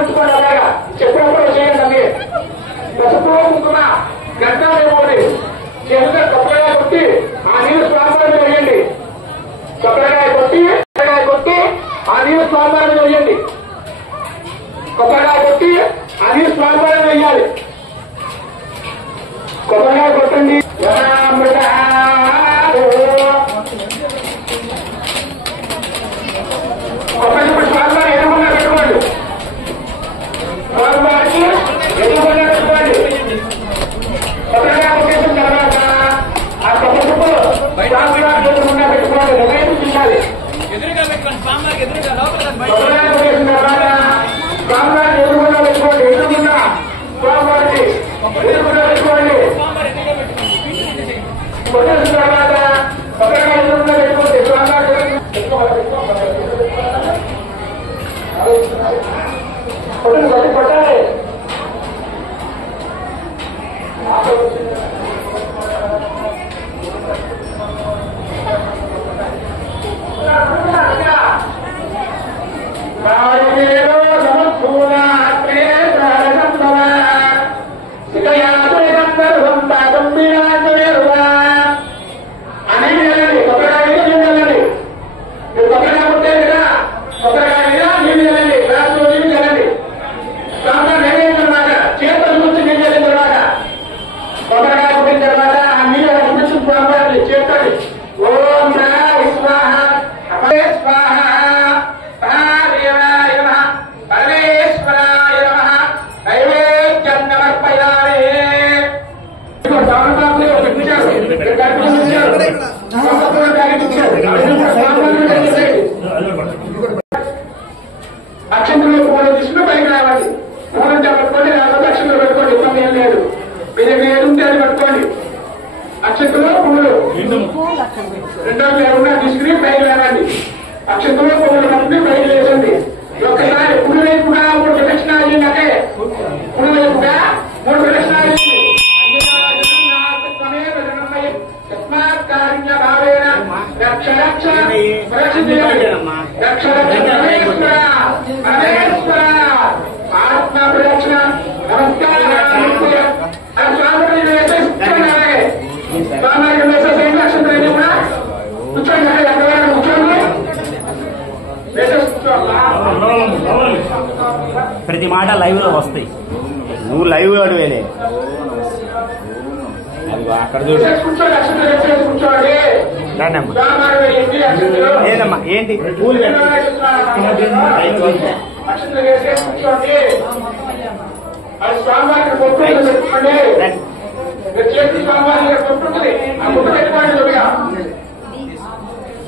ఉంచుకోండి. అలాగా చెప్పినప్పుడు చేయండి. పసుపు కుంకుమ గంటలేమోది చేతితో కొబ్బరికాయ కొట్టి ఆ నీరు స్వామివారిని వేయండి. కొబ్బరికాయ కొట్టి ఆ నీరు స్వామివారిని వేయండి. కొబ్బరికాయ కొట్టి ఆ నీరు స్వామివారిని వేయాలి. కొబ్బరికాయ కొట్టండి. కొబ్బరి స్వామివారి ఎదురుకుండా పెట్టుకోండి. స్వామివారికి ఎదురుకుండా పెట్టుకోండి. కొబ్బరికాయ కొట్టేసిన తర్వాత ఆ కొబ్బరి చెప్పులు స్వామివారికి ఎదురుకుండా పెట్టుకోండి. నిర్ణయం తీయాలి. కొబ్బరికాయ కొట్టేసిన తర్వాత స్వామివారికి ఎదురుకుండా పెట్టుకోండి. ఎదురుకుండా స్వామివారికి ఎదురుకుండా పెట్టుకోండి. కొట్టేసిన తర్వాత కొబ్బరికాయ ఎదురుకుండా పెట్టుకోండి. స్వామివారికి కొట్టాలి. అక్షంతలు పూలు తీసుకుని పైకి రావాలి. పూలంటే పట్టుకోండి, లేకపోతే అక్షంతలు పెట్టుకోండి. ఇబ్బంది ఏం లేదు. మీరు ఏది ఉంటే అది పట్టుకోండి. అక్షంతలు పూలు రెండో లేకుండా తీసుకుని పైకి రావాలి. అక్షంతలు పూలు పట్టుకుని పైకి లేచండి. ఒక్కసారి కుడి వైపుగా 3 ప్రదక్షిణాలు చేయండి. అంటే కుడి వైపుగా 3 ప్రదక్షిణాలు చేయండి. రక్ష రక్ష రక్ష ఆత్మ ప్రదక్షిణ నమస్కారం. కూర్చోండి. కూర్చోండి. ప్రతి మాట లైవ్ లో వస్తాయి. నువ్వు లైవ్ అడివేలే అక్కడ చూడు. లేదమ్మా ఏంటి స్వామివారికి పొట్టు పెట్టుకోండి. చేతి స్వామివారి పొట్టు ఉంటుంది. ఆ పొట్టు పెట్టుకోండి.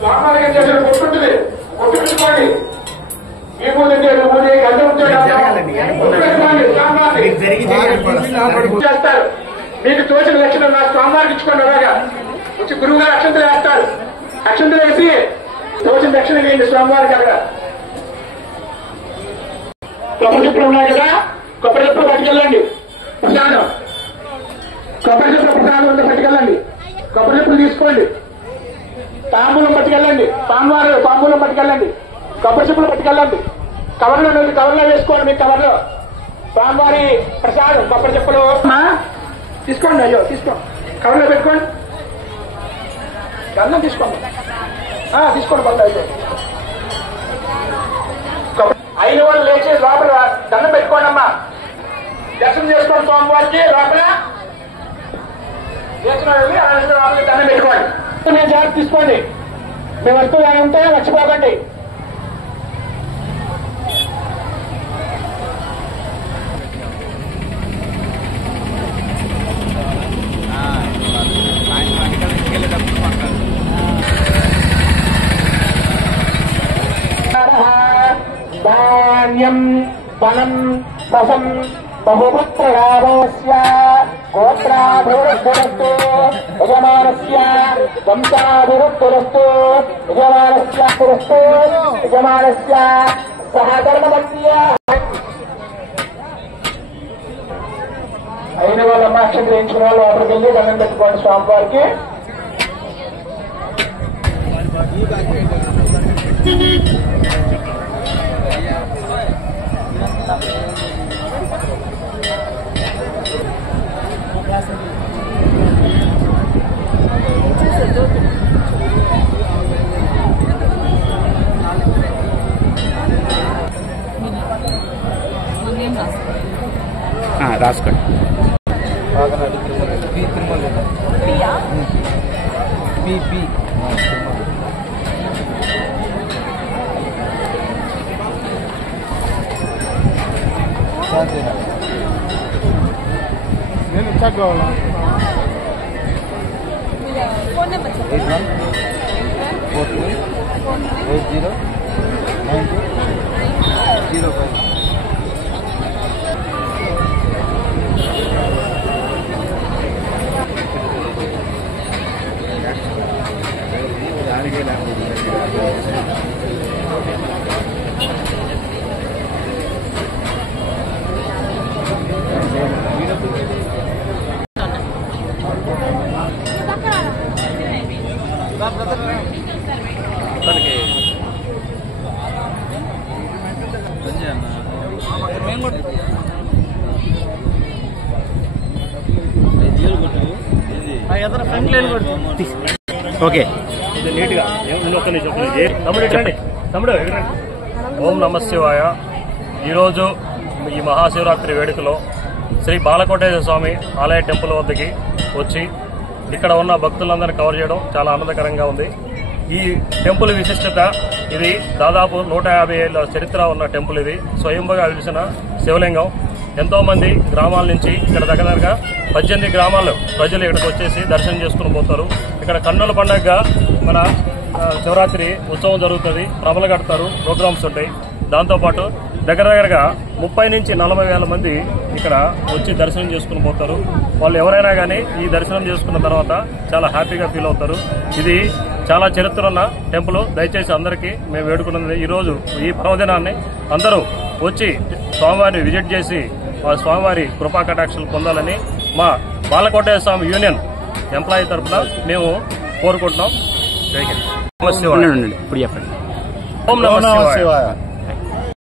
స్వామివారికి చేసిన పొట్టు ఉంటుంది. పొట్టు పెట్టుకోండి. మీ ముందు గంట చేస్తారు. మీకు తోచిన లక్షణం నా స్వామివారికి ఇచ్చుకోండి. అలాగా వచ్చి గురువు గారు అక్షంతలు వేస్తారు. అక్షంతలు వేసి తోచిన దక్షిణ వేయండి స్వామివారికి. అక్కడ కొబ్బరి చెప్పులు ఉన్నాయి కదా, కొబ్బరి చెప్పులు పట్టుకెళ్ళండి. ప్రసాదం కొబ్బరి చెప్పుల ప్రసాదం ఉంటే పట్టుకెళ్ళండి. కొబ్బరి చెప్పులు తీసుకోండి. తాంబూలం పట్టుకెళ్ళండి. తాంబూలం పట్టుకెళ్ళండి. కొబ్బరి చెప్పులు పట్టుకెళ్ళండి. కవర్లో వేసుకోండి. మీ కవర్లో స్వామివారి ప్రసాదం కొబ్బరి చెప్పులు తీసుకోండి. అయ్యో తీసుకోండి. కవర్లో పెట్టుకోండి. గంధం తీసుకోండి. తీసుకోండి. బండి అయ్యో అయిన వాళ్ళు లేచి లోపల దండం పెట్టుకోండి. అమ్మా దర్శనం చేసుకోండి. స్వామివారికి లోపల లేచిన లోపల దండం పెట్టుకోండి. నేను జాగ్రత్త తీసుకోండి. మీ వస్తువులు ఏమైనా ఉంటే మర్చిపోకండి. ధాన్యం వనం రసం బహుపుత్రలాభస్య గోత్రాభివృద్ధిరస్తు యజమానస్య వంశాభివృద్ధిరస్తు యజమానస్య పురస్తు యజమానస్య సహధర్మవత్య. అయిన వాళ్ళమ్మ అక్షంతలు వేయించిన వాళ్ళు లోపలికి వెళ్ళి దండం పెట్టుకోండి స్వామివారికి. రాసుకోండి. నేను ఇచ్చాక కావాలా? 8142809005. ఓకే. తమ్ముడు ఓం నమ శివాయ. ఈరోజు ఈ మహాశివరాత్రి వేడుకలో శ్రీ బాలకోటేశ్వర స్వామి ఆలయ టెంపుల్ వద్దకి వచ్చి ఇక్కడ ఉన్న భక్తులందరినీ కవర్ చేయడం చాలా ఆనందకరంగా ఉంది. ఈ టెంపుల్ విశిష్టత, ఇది దాదాపు 150 ఏళ్ల చరిత్ర ఉన్న టెంపుల్. ఇది స్వయంభుగా వెలిసిన శివలింగం. ఎంతో మంది గ్రామాల నుంచి ఇక్కడ దగ్గరగా 18 గ్రామాల ప్రజలు ఇక్కడికి వచ్చేసి దర్శనం చేసుకుని పోతారు. ఇక్కడ కన్నుల పండుగగా మన శివరాత్రి ఉత్సవం జరుగుతుంది. ప్రభలు కడతారు, ప్రోగ్రామ్స్ ఉంటాయి. దాంతోపాటు దగ్గరగా 30 నుంచి 40 వేల మంది ఇక్కడ వచ్చి దర్శనం చేసుకుని పోతారు. వాళ్ళు ఎవరైనా కానీ ఈ దర్శనం చేసుకున్న తర్వాత చాలా హ్యాపీగా ఫీల్ అవుతారు. ఇది చాలా చరిత్ర ఉన్న టెంపుల్. దయచేసి అందరికీ మేము వేడుకున్నది ఈరోజు ఈ పర్వదినాన్ని అందరూ వచ్చి స్వామివారిని విజిట్ చేసి ఆ స్వామివారి కృపా కటాక్షలు పొందాలని మా బాలకోటేశ్వర స్వామి యూనియన్ ఎంప్లాయీ తరఫున మేము కోరుకుంటున్నాం. జై హింద్. ఇప్పుడు చెప్పండి. ఓం నమః శివాయ.